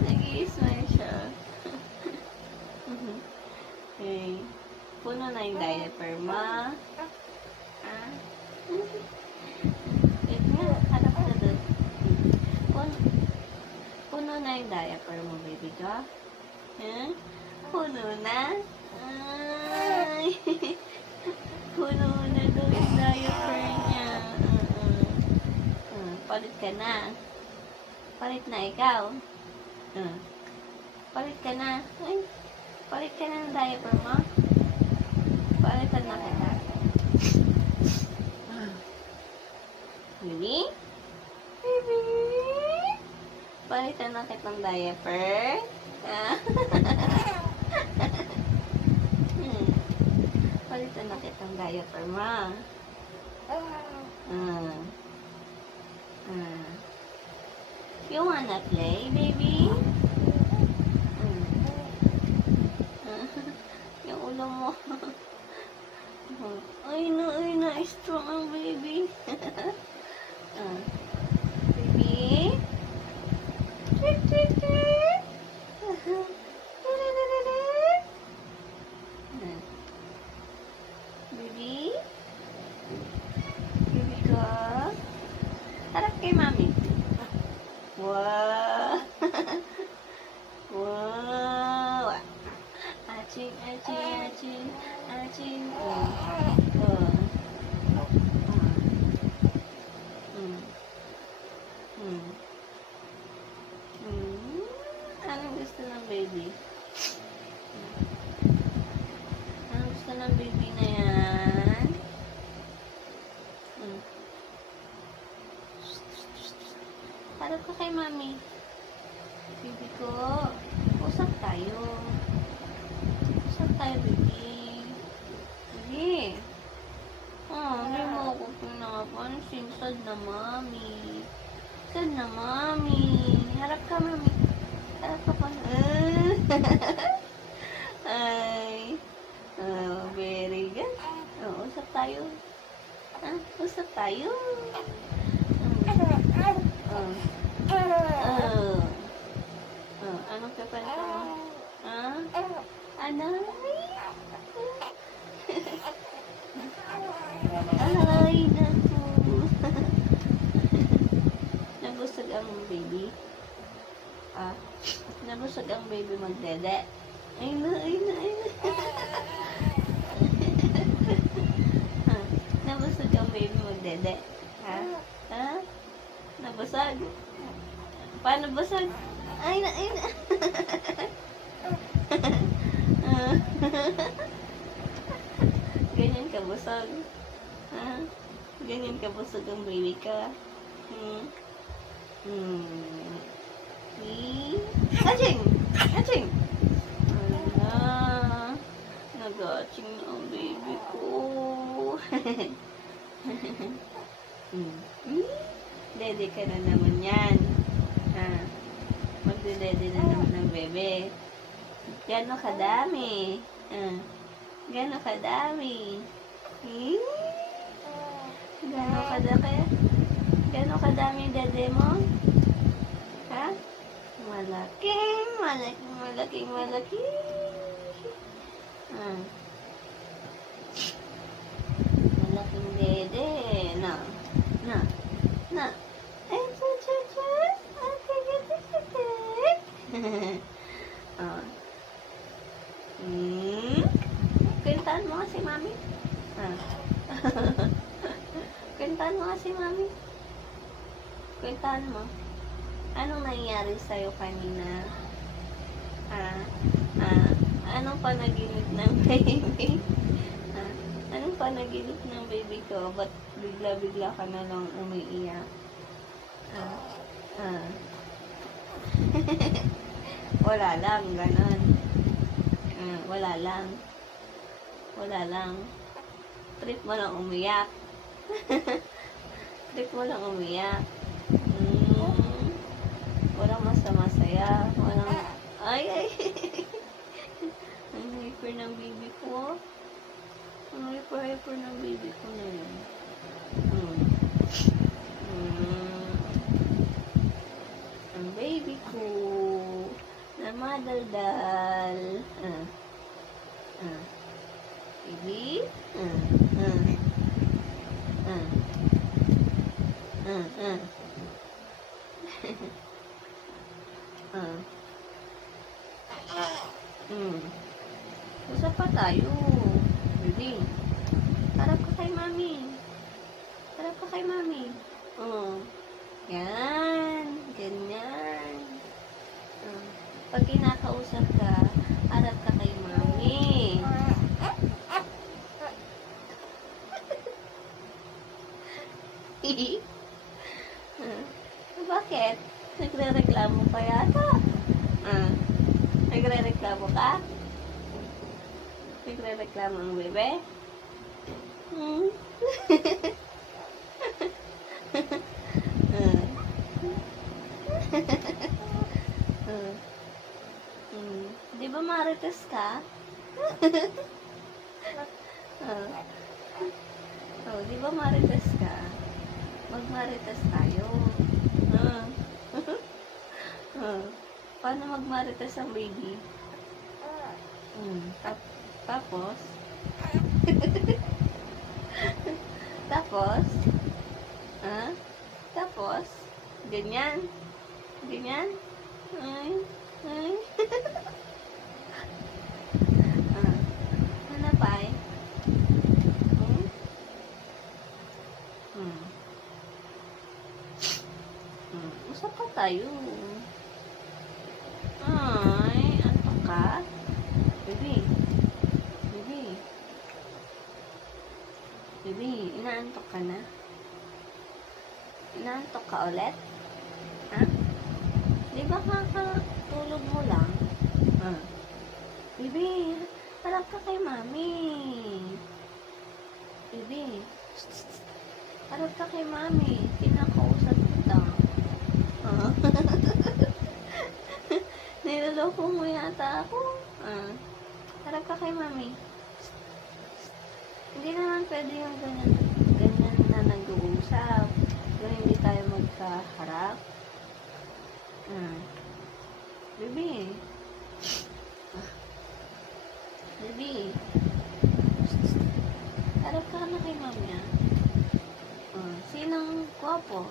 Nag-i-smile siya. Okay. Puno na yung diaper mo. Ah? Wait nga, harap ka doon. Puno na yung diaper mo, baby ko. Huh? Puno na? Ay! Puno na daw yung diaper niya. Palit ka na. Palit na ikaw. Palit ka na. Ay, palit ka na ng diaper mo. Palitan na kita. Baby? Baby? Palitan na kitang diaper. Palitan na kitang diaper mo. You wanna play, baby? Yung ulo mo. Ay na, strong ang baby. Baby? Tweet, tweet, tweet. Baby? Baby ko? Harap kay mami. Wow! Wow! Aching, aching, aching, aching. Anong gusto ng baby? Anong gusto ng baby na yan? Harap ka kay mami. Baby ko, usap tayo. Usap tayo, baby. Baby. Hindi mo ako pinapansin. Sad na mami. Sad na mami. Harap ka, mami. Harap ka pa. Ay. Very good. Usap tayo. Usap tayo. Anong kapanta mo? Ano? Ay, naku. Nabusog ang baby? Nabusog ang baby magdede? Ay na. Nabusog ang baby magdede? Nabusog? Paano busog? Ay na. Ganyan ka busog? Ganyan ka busog ang baby ka? Aching! Aching! Nag-aching ang baby ko. Dede ka na naman yan. Magdedede na naman ng bebe. Gano'ng kadami? Gano'ng kadami? Gano'ng kadami yung dede mo? Malaking. Malaking dede. Na. Kintaan mo nga si mami. Kintaan mo nga si mami. Kintaan mo. Anong nangyari sa'yo kanina? Anong panaginip ng baby? Anong panaginip ng baby ko? Ba't bigla-bigla ka na lang umiiyak? Wala lang, ganon. Wala lang. Trip mo lang umiyak. Walang masaya. Ay. Ang hyper ng baby ko. Ang hyper ng baby ko na yun. Uh, uh. uh. Usap pa tayo. Baby. Harap ka kay mami. Harap ka kay mami. Yan. Ganyan. Pag kinakausap ka, harap ka kay mami. Bakit? Nagre-reklamo pa yata. Nagre-reklamo ka? Nagre-reklamo ang bebe? Di ba marites ka? Di ba marites ka? Magmarites tayo. Paano magmarites ang baby? Tapos? Tapos? Tapos? Ganyan? Ganyan? Ay. Ano pa eh? Usap pa tayo. Ay, antok ka? Baby. Baby. Baby, inaantok ka na? Inaantok ka ulit? Ha? Di ba kakatulog mo lang? Baby, harap ka kay mami. Baby, harap ka kay mami. Kinakausap kita. Niloloko mo yata ako. Harap ka kay mami. Hindi naman pwede yung ganyan na nag-uusap. Pero hindi tayo magkaharap. Baby. Baby. Harap ka na kay mami. Sinong gwapo?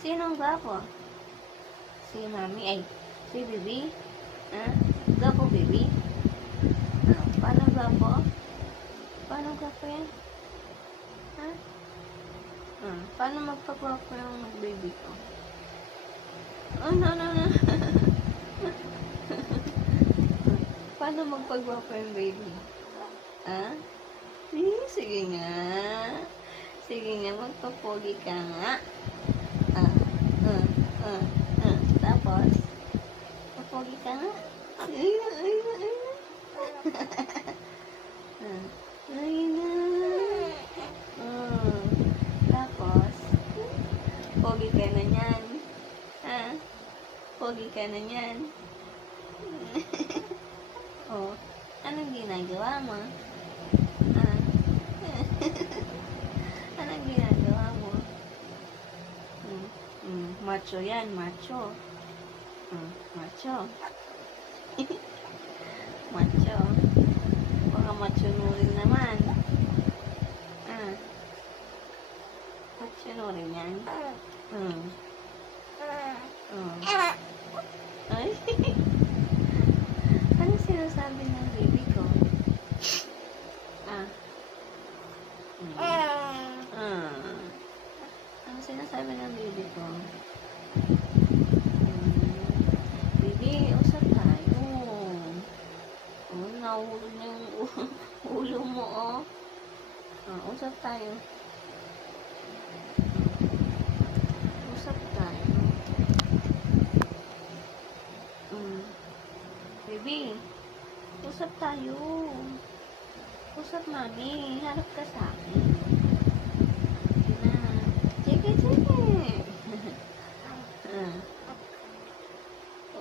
Sinong gwapo? Si mami. Ay, si baby. Gwapo baby. Paano gwapo? Paano gwapo yan? Paano magpagwapo yung baby ko? No. Paano magpagwapo yung baby? Sige nga. Sige nga, magpapogi ka nga. Tapos, papogi ka nga. Tapos, pogi ka na yan. Pogi ka na yan. Anong ginagawa mo? Anong ginagawa mo? Macho yan, macho. Macho. Macho. Baka macho rin naman. Macho rin yan. Ay. Ano sinasabi ng baby ko? Ano sinasabi ng baby ko? Baby, usap tayo. Nahulog na yung ulo mo, usap tayo. Usap tayo. Baby, usap tayo. Usap mami, harap ka sa akin. Sige.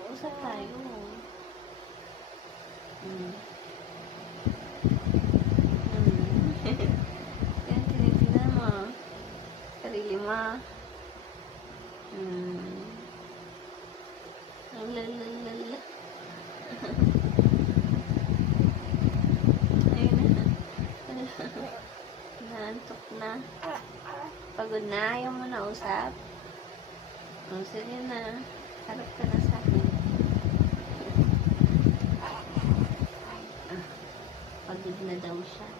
Usap tayo. Yan, tinitingnan mo. Sarili mo. Lalalala. Ayun na. Naantok na. Pagod na? Ayaw mo na usap? O, sige na. Harap ka na sa akin. Pagod na daw siya.